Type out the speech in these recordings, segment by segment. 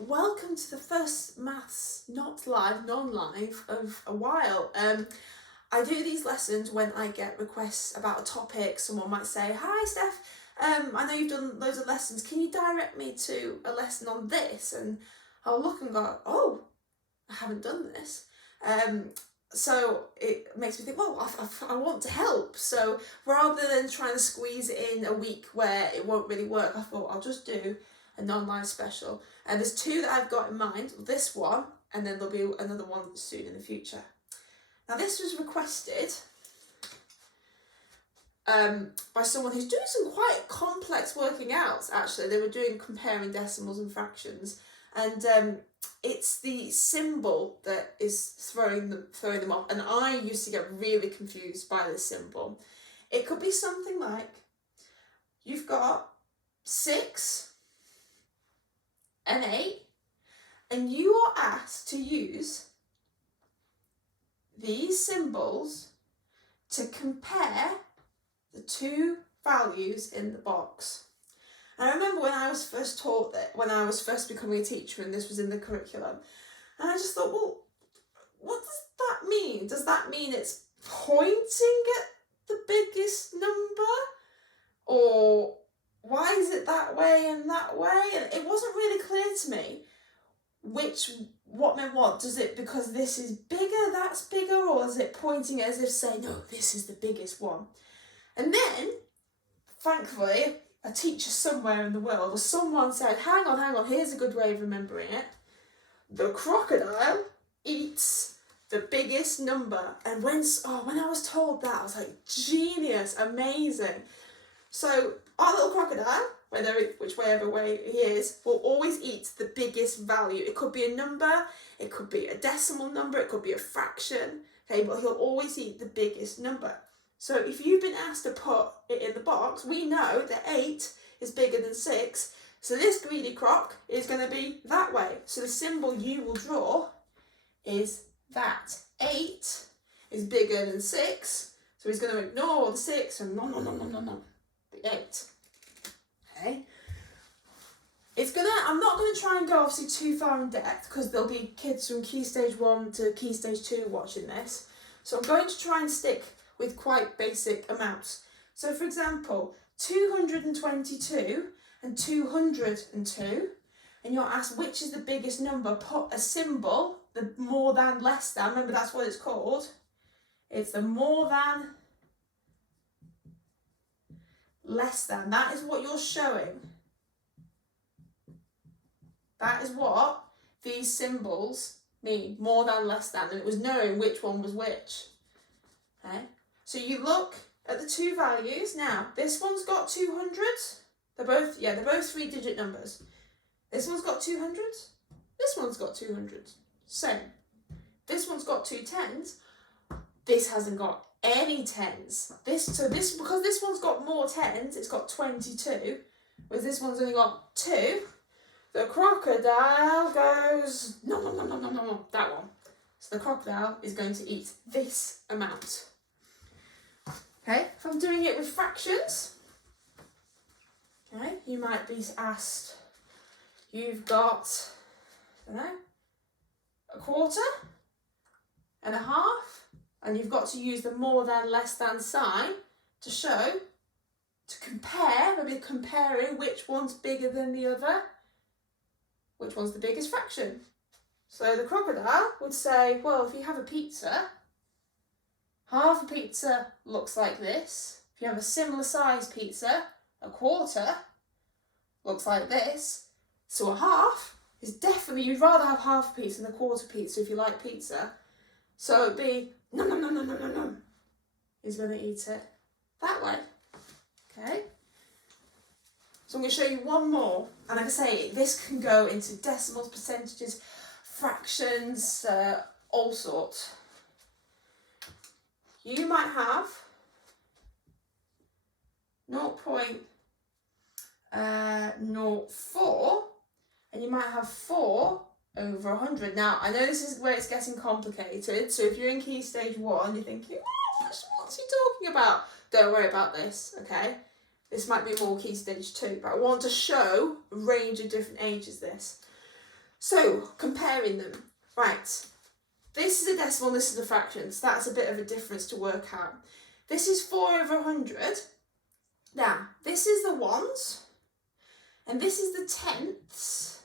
welcome to the first Maths Not Live, non-live of a while. I do these lessons when I get requests about a topic. Someone might say, "Hi Steph, I know you've done loads of lessons, can you direct me to a lesson on this?" And I'll look and go, "Oh, I haven't done this." So it makes me think, well, I want to help. So rather than trying to squeeze it in a week where it won't really work, I thought I'll just do a non-live special. And there's two that I've got in mind, this one, and then there'll be another one soon in the future. Now this was requested by someone who's doing some quite complex working outs, actually. They were doing comparing decimals and fractions, and it's the symbol that is throwing them off, and I used to get really confused by this symbol. It could be something like, you've got 6 and 8, and you are asked to use these symbols to compare the two values in the box. And I remember when I was first taught that, when I was first becoming a teacher and this was in the curriculum, and I just thought, well, what does that mean? Does that mean it's pointing at the biggest number? Or why is it that way and that way? And it wasn't really clear to me what meant what. Does it, because this is bigger, that's bigger, or is it pointing as if saying, no, this is the biggest one? And then, thankfully, a teacher somewhere in the world or someone said, hang on, here's a good way of remembering it. The crocodile eats the biggest number. And when I was told that, I was like, genius, amazing. So our little crocodile, whichever way he is, will always eat the biggest value. It could be a number, it could be a decimal number, it could be a fraction, okay, but he'll always eat the biggest number. So if you've been asked to put it in the box, we know that 8 is bigger than 6, so this greedy croc is going to be that way. So the symbol you will draw is that. 8 is bigger than 6, so he's going to ignore the 6 and no, the 8. Okay. I'm not going to try and go obviously too far in depth because there'll be kids from Key Stage 1 to Key Stage 2 watching this. So I'm going to try and stick with quite basic amounts. So for example, 222 and 202, and you're asked which is the biggest number, put a symbol, the more than, less than, remember that's what it's called. It's the more than, less than. That is what you're showing. That is what these symbols mean, more than, less than, and it was knowing which one was which. Okay, so you look at the two values. Now, this one's got 200s. They're both 3-digit numbers. This one's got 200s. This one's got 200s. Same. This one's got 2 10s. This hasn't got any 10s. Because this one's got more 10s, it's got 22. Whereas this one's only got 2. The crocodile goes no, that one. So the crocodile is going to eat this amount. Okay, if I'm doing it with fractions, okay, you might be asked, you've got, I don't know, a quarter and a half, and you've got to use the more than, less than sign to compare, maybe comparing which one's bigger than the other, which one's the biggest fraction. So the crocodile would say, well, if you have a pizza, half a pizza looks like this. If you have a similar size pizza, a quarter looks like this. So a half is definitely, you'd rather have half a pizza than a quarter pizza if you like pizza. So it'd be, no. He's going to eat it that way. Okay. So I'm going to show you one more. And like I say, this can go into decimals, percentages, fractions, all sorts. You might have 0.04, and you might have 4 over 100. Now, I know this is where it's getting complicated, so if you're in Key Stage 1, you're thinking, what's he talking about? Don't worry about this, okay? This might be more Key Stage 2, but I want to show a range of different ages this. So, comparing them. Right, this is a decimal, this is a fraction, so that's a bit of a difference to work out. This is 4 over 100. Now, this is the ones, and this is the tenths,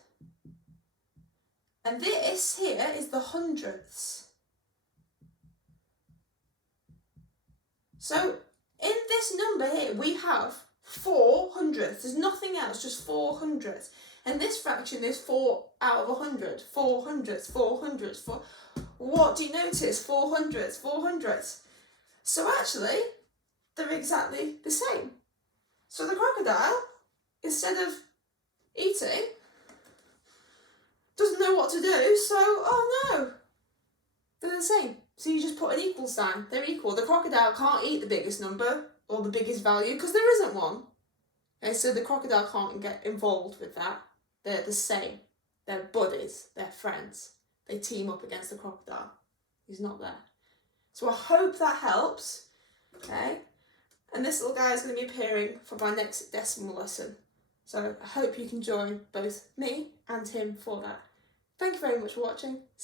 and this here is the hundredths. So, in this number here, we have 4 hundredths. There's nothing else, just 4 hundredths. And this fraction is 4 out of 100. 4 hundredths, 4 hundredths, 4. What do you notice? 4 hundredths, 4 hundredths. So actually, they're exactly the same. So the crocodile, instead of eating, doesn't know what to do, so, oh no, they're the same. So you just put an equal sign. They're equal. The crocodile can't eat the biggest number or the biggest value because there isn't one. Okay, so the crocodile can't get involved with that. They're the same. They're buddies. They're friends. They team up against the crocodile. He's not there. So I hope that helps. Okay. And this little guy is going to be appearing for my next decimal lesson. So I hope you can join both me and him for that. Thank you very much for watching.